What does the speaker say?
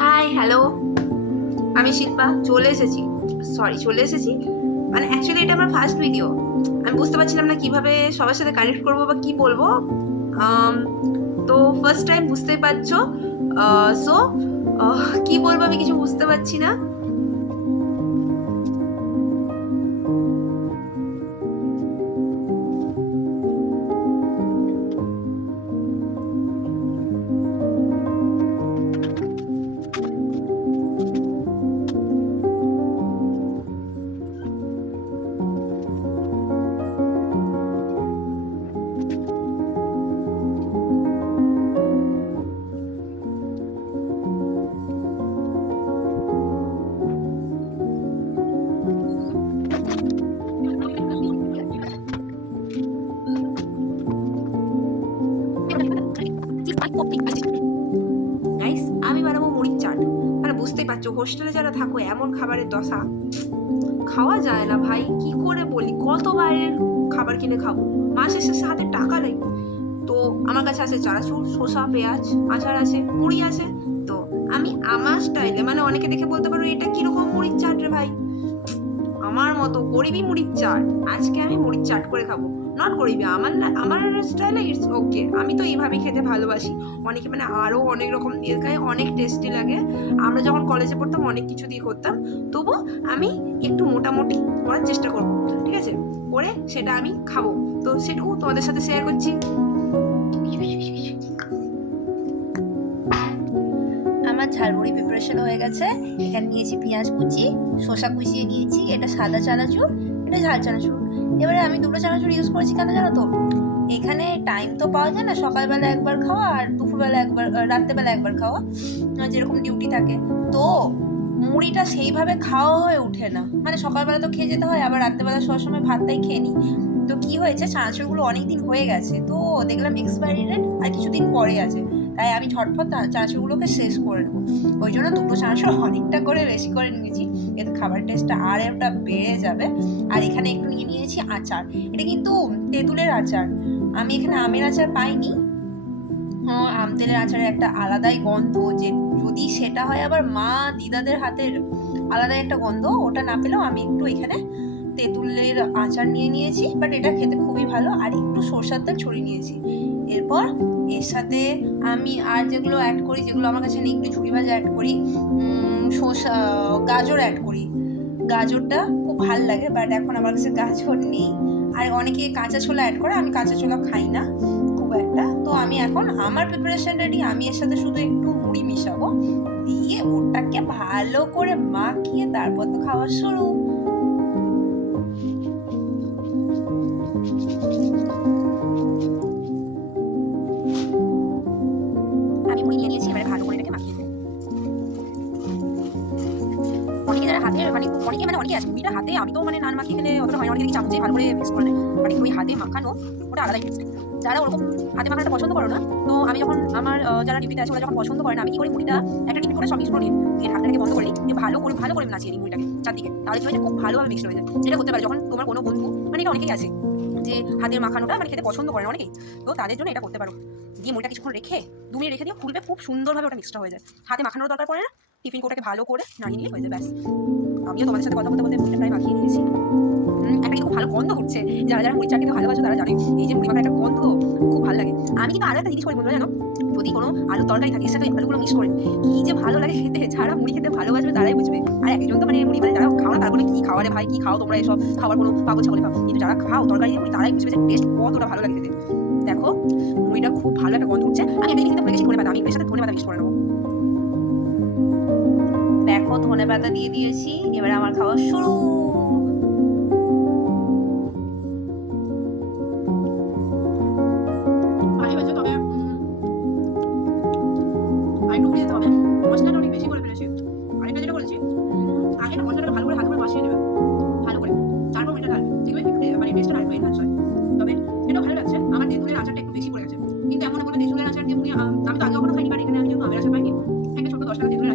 Hi hello, আমি শিল্পা চলে এসেছি। মানে অ্যাকচুয়ালি এটা আমার ফার্স্ট ভিডিও। আমি বুঝতে পারছিলাম না কিভাবে সবার সাথে কানেক্ট করবো বা কি বলবো। আম, তো ফার্স্ট টাইম বুঝতেই পারছো। সো কি বলবো আমি কিছু বুঝতে পারছি না। গাইস, আমি বানাবো মুড়ির চাট। মানে বুঝতেই পারছো হোস্টেলে যারা থাকো এমন খাবারের দশা খাওয়া যায় না ভাই। কি করে বলি, কত বাইরের খাবার কিনে খাবো? মাসের শেষে হাতে টাকা নেই। তো আমার কাছে আছে চানাচুর, শসা, পেঁয়াজ, আচার আছে, মুড়ি আছে। তো আমি আমার স্টাইলে, মানে অনেকে দেখে বলতে পারো এটা কিরকম মুড়ির চাট রে ভাই। আমার মতো গরিবই মুড়ির চাট। আজকে আমি মুড়ির চাট করে খাবো। নট গরিবি, আমার স্টাইলে ইটস ওকে। আমি তো এইভাবেই খেতে ভালোবাসি। অনেকে মানে আরও অনেক রকম দিয়ে খায়, অনেক টেস্টি লাগে। আমরা যখন কলেজে পড়তাম অনেক কিছু দিয়ে করতাম। তবু আমি একটু মোটামুটি করার চেষ্টা করবো, ঠিক আছে? করে সেটা আমি খাবো। তো সেটুকু তোমাদের সাথে শেয়ার করছি। আমার ঝালমুড়ি প্রিপারেশন হয়ে গেছে। এখানে নিয়েছি পেঁয়াজ কুচি, শসা কুচিয়ে নিয়েছি, এটা সাদা চানাচুর, এটা ঝাল চানাচুর। এবারে আমি দুটো চানাচুর ইউজ করেছি কেন জানো তো? এখানে টাইম তো পাওয়া যায় না, সকালবেলা একবার খাওয়া আর দুপুরবেলা একবার, রাত্রেবেলা একবার খাওয়া, যেরকম ডিউটি থাকে। তো মুড়িটা সেইভাবে খাওয়া হয়ে ওঠে না, মানে সকালবেলা তো খেয়ে যেতে হয়, আবার রাত্রেবেলা সব সময় ভাতটাই খেয়ে নিই। তো কি হয়েছে, চানাচুরগুলো অনেক দিন হয়ে গেছে, তো দেখলাম এক্সপায়ারি ডেট আর কিছুদিন পরে আছে। তাই আমি ঝটফট চানাচুরগুলোকে শেষ করে নেবো। ওই জন্য দুটো চানাচুর অনেকটা করে বেশি করে নিয়েছি, এতে খাবার টেস্টটা আর একটা বেড়ে যাবে। আর এখানে একটু নিয়ে নিয়েছি আচার। এটা কিন্তু তেঁতুলের আচার, আমি এখানে আমের আচার পাইনি। আম তেলের আচারের একটা আলাদাই গন্ধ, যে যদি সেটা হয় আবার মা দিদাদের হাতের আলাদাই একটা গন্ধ, ওটা না পেলেও আমি একটু এখানে তেঁতুলের আচার নিয়ে নিয়েছি। বাট এটা খেতে খুবই ভালো, আর একটু সরষের তেল ছড়িয়ে নিয়েছি। এরপর এর সাথে আমি আর যেগুলো অ্যাড করি, যেগুলো আমার কাছে নেই, একটু ঝুড়ি ভাজা অ্যাড করি, শসা, গাজর অ্যাড করি। গাজরটা খুব ভাল লাগে, বাট এখন আমার কাছে গাজর নেই। আর অনেকে কাঁচা ছোলা অ্যাড করে, আমি কাঁচা ছোলা খাই না খুব একটা। তো আমি এখন আমার প্রিপারেশন রেডি, আমি এর সাথে শুধু একটু মুড়ি মিশাবো, দিয়ে ওটাকে ভালো করে মাখিয়ে তারপর তো খাওয়া শুরু। আমি মুড়ি নিয়ে নিয়েছি, এবারে ভালো করে এটাকে মাখিয়ে দেবো। অনেকে যারা হাতে, মানে অনেকে আছে মুড়িটা হাতে, আমি তো মানে নান মাখিয়ে খেলে অতটা হয় না, অনেকে চামচে ভালো করে মিক্স করে নেয়। বাট ওই হাতে মাখানো ওটা আলাদাই টেস্ট। যারা ওরকম হাতে মাখানোটা পছন্দ করো না, তো আমি যখন আমার যারা ডিউটিতে আছে ওরা যখন পছন্দ করে না, আমি কি করি, মুড়িটা একটা টিফিন করে সব মিক্স করে নিই, দিয়ে ঢাকনাটাকে বন্ধ করে নিই, দিয়ে ভালো করে নাচিয়ে নিই মুড়িটাকে চারদিকে। তাহলে কি হয়, খুব ভালোভাবে মিক্সড হয়ে যায়। এটা করতে পারে যখন তোমার কোনো বন্ধু, মানে এটা অনেকেই আছে যে হাতের মাখানোটা মানে খেতে পছন্দ করে না অনেকেই, তো তাদের জন্য এটা করতে পারো। দিয়ে মুড়িটা কিছুক্ষণ রেখে 2 মিনিট রেখে দিয়ে ফুলবে, খুব সুন্দরভাবে ওটা মিক্সড হয়ে যায়। হাতে মাখানোর দরকার পড়ে না, টিফিন কোটাকে ভালো করে নাড়িয়ে নিয়ে হয়ে যায়, ব্যাস। আমিও তোমাদের সাথে কথা বলতে বলতে মুড়িটা প্রায় মাখিয়ে নিয়েছি। একটা কিন্তু ভালো গন্ধ উঠছে। যারা মুড়ি চা খেতে ভালোবাসো তারা জানে এই যে মুড়ি মাখার একটা গন্ধ খুব ভালো লাগে। আমি কিন্তু আরো একটা জিনিস করি বন্ধুরা, জানো, যদি কোনো আলুর তরকারি থাকে এর সাথে আলুগুলো মিক্স করে কি যে ভালো লাগে খেতে। যারা মুড়ি খেতে ভালোবাসবে তারাই বুঝবে। আর একজন তো মানে মুড়ি মানে যারা খাও না তারা বলে কি খাওয়া রে ভাই, কি খাও তোমরা এসব, খাওয়ার কোনো পাগল ছাগলে খাও। কিন্তু যারা খাও তরকারি দিয়ে মুড়ি তারাই বুঝবে যে টেস্ট কতটা ভালো লাগে খেতে। দেখো মুড়িটা খুব ভালো একটা গন্ধ উঠছে। আমি একটা জিনিস ভুলে গেছি, ধনেপাতা। আমি এর সাথে ধনেপাতা মিক্স করে নেবো। দেখো ধনেপাতা দিয়ে দিয়েছি, এবারে আমার খাওয়া শুরু। ভালোই হয়েছে, তবে আরেকটু উড়িয়ে দিতে হবে। মশলাটা অনেক বেশি করে ফেলেছি। আরেকটা যেটা করেছি, আগে না মশলাটা ভালো করে হাত করে মাখিয়ে নেবে, ভালো করে, তারপর ওইটা ঢালবে, দেখবে মানে টেস্টটা আরেকটু এনহান্স হয়। তবে এটাও ভালো লাগছে। আমার তেঁতুলের আচারটা একটু বেশি পড়ে গেছে, কিন্তু এমন বলে তেঁতুলের আচার দিয়ে আমি তো আগে কখনো খাইনি, কারণ এখানে আমি যেহেতু আমের আচার পাইনি, একটা ছোট 10 টাকা তেঁতুলের